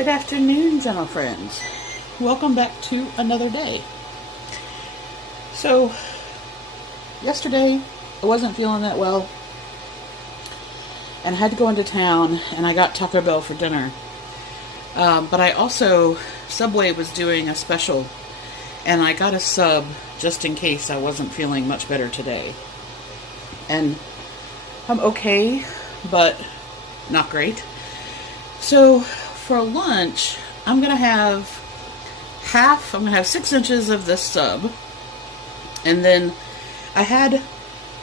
Good afternoon, gentle friends. Welcome back to another day. So, yesterday I wasn't feeling that well and I had to go into town and I got Taco Bell for dinner. But I also, Subway was doing a special and I got a sub just in case I wasn't feeling much better today. And I'm okay, but not great. So, for lunch, I'm going to have 6 inches of this sub, and then I had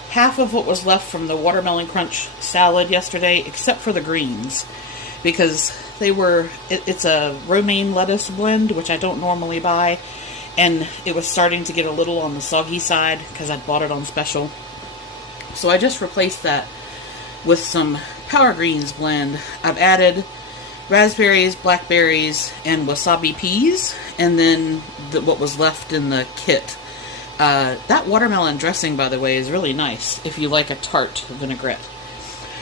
half of what was left from the watermelon crunch salad yesterday, except for the greens, because it's a romaine lettuce blend, which I don't normally buy, and it was starting to get a little on the soggy side, because I'd bought it on special. So I just replaced that with some Power Greens blend. I've added Raspberries, Blackberries, and Wasabi Peas, and then what was left in the kit. That watermelon dressing, by the way, is really nice if you like a tart vinaigrette.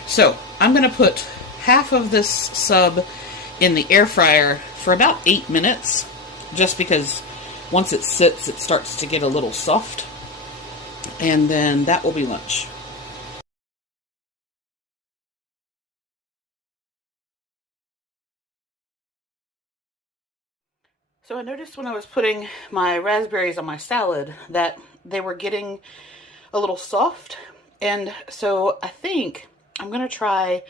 So, I'm going to put half of this sub in the air fryer for about 8 minutes, just because once it sits, it starts to get a little soft, and then that will be lunch. So I noticed when I was putting my raspberries on my salad that they were getting a little soft. And so I think I'm going to try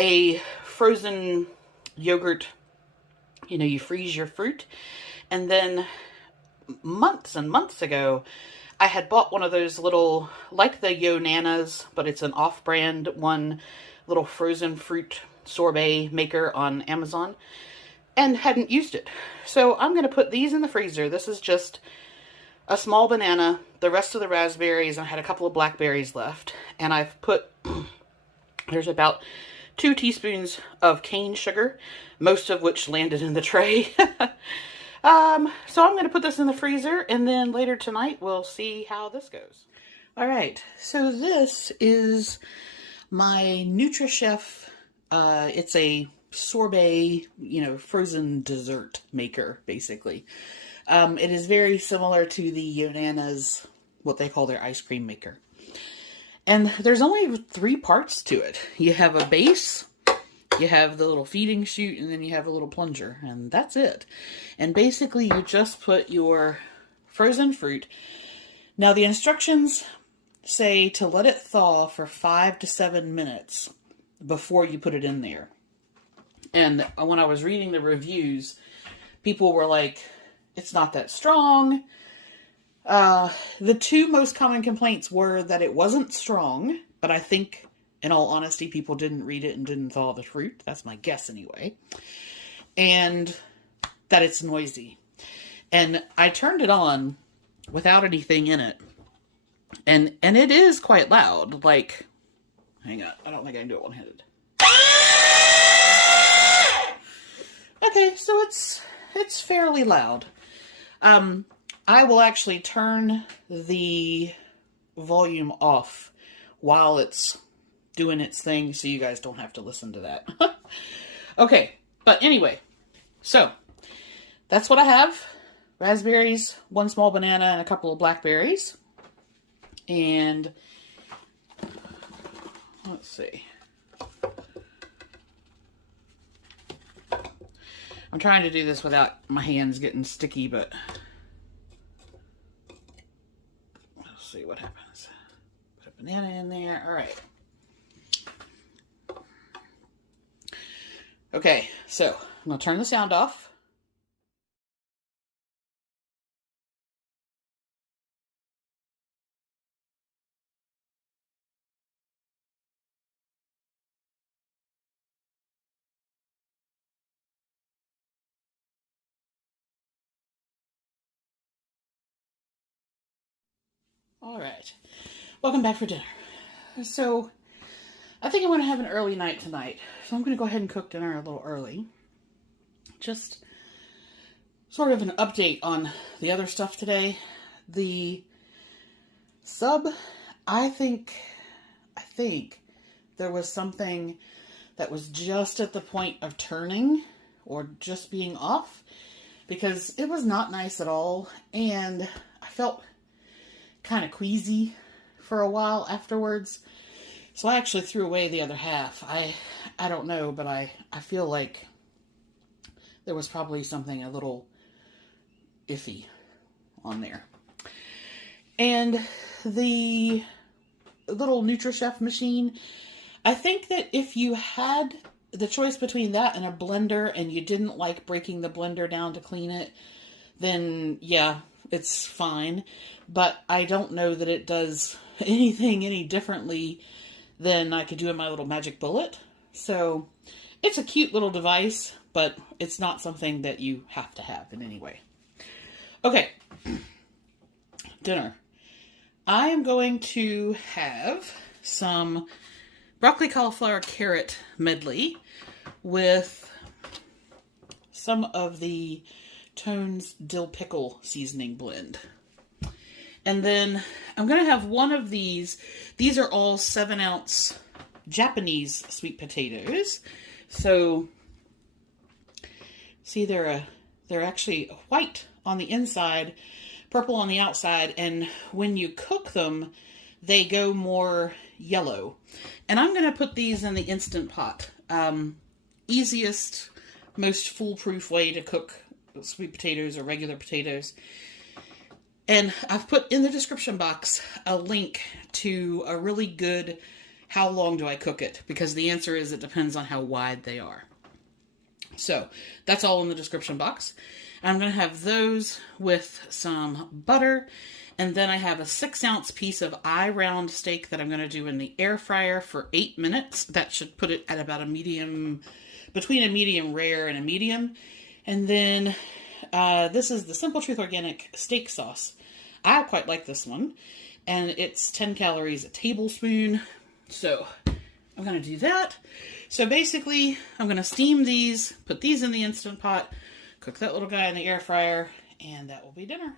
a frozen yogurt. You know, you freeze your fruit. And then months and months ago, I had bought one of those little, like the Yo Nanas, but it's an off-brand one, little frozen fruit sorbet maker on Amazon, and hadn't used it. So I'm going to put these in the freezer. This is just a small banana, the rest of the raspberries, and I had a couple of blackberries left. And I've put, there's about 2 teaspoons of cane sugar, most of which landed in the tray. So I'm going to put this in the freezer, and then later tonight we'll see how this goes. All right, so this is my NutriChef. It's a sorbet, frozen dessert maker, basically. It is very similar to the Yo Nanas, what they call their ice cream maker. And there's only 3 parts to it. You have a base, you have the little feeding chute, and then you have a little plunger, and that's it. And basically you just put your frozen fruit. Now the instructions say to let it thaw for 5 to 7 minutes before you put it in there. And when I was reading the reviews, people were like, it's not that strong. The 2 most common complaints were that it wasn't strong, but I think, in all honesty, people didn't read it and didn't thaw the fruit. That's my guess anyway. And that it's noisy. And I turned it on without anything in it. And it is quite loud. Like, hang on, I don't think I can do it one-handed. Okay, so it's fairly loud. I will actually turn the volume off while it's doing its thing so you guys don't have to listen to that. Okay, but anyway, so that's what I have. Raspberries, 1 small banana, and a couple of blackberries. And let's see. I'm trying to do this without my hands getting sticky, but we'll see what happens. Put a banana in there. All right. Okay, so I'm going to turn the sound off. All right, welcome back for dinner. So, I think I'm going to have an early night tonight, so I'm going to go ahead and cook dinner a little early. Just sort of an update on the other stuff today. The sub, I think there was something that was just at the point of turning or just being off, because it was not nice at all, and I felt kind of queasy for a while afterwards. So I actually threw away the other half. I don't know, but I feel like there was probably something a little iffy on there. And the little NutriChef machine, I think that if you had the choice between that and a blender and you didn't like breaking the blender down to clean it, then yeah, it's fine. But I don't know that it does anything any differently than I could do in my little magic bullet. So it's a cute little device, but it's not something that you have to have in any way. Okay, dinner. I am going to have some broccoli, cauliflower, carrot medley with some of the Tone's dill pickle seasoning blend. And then I'm going to have one of these. These are all 7-ounce Japanese sweet potatoes. So, see, they're actually white on the inside, purple on the outside, and when you cook them, they go more yellow. And I'm going to put these in the Instant Pot. Easiest, most foolproof way to cook sweet potatoes or regular potatoes. And I've put in the description box a link to a really good how long do I cook it, because the answer is it depends on how wide they are. So that's all in the description box. I'm going to have those with some butter, and then I have a 6-ounce piece of eye round steak that I'm going to do in the air fryer for 8 minutes. That should put it at about a medium, between a medium rare and a medium. And then this is the Simple Truth Organic steak sauce. I quite like this one, and it's 10 calories a tablespoon. So I'm going to do that. So basically, I'm going to steam these, put these in the Instant Pot, cook that little guy in the air fryer, and that will be dinner.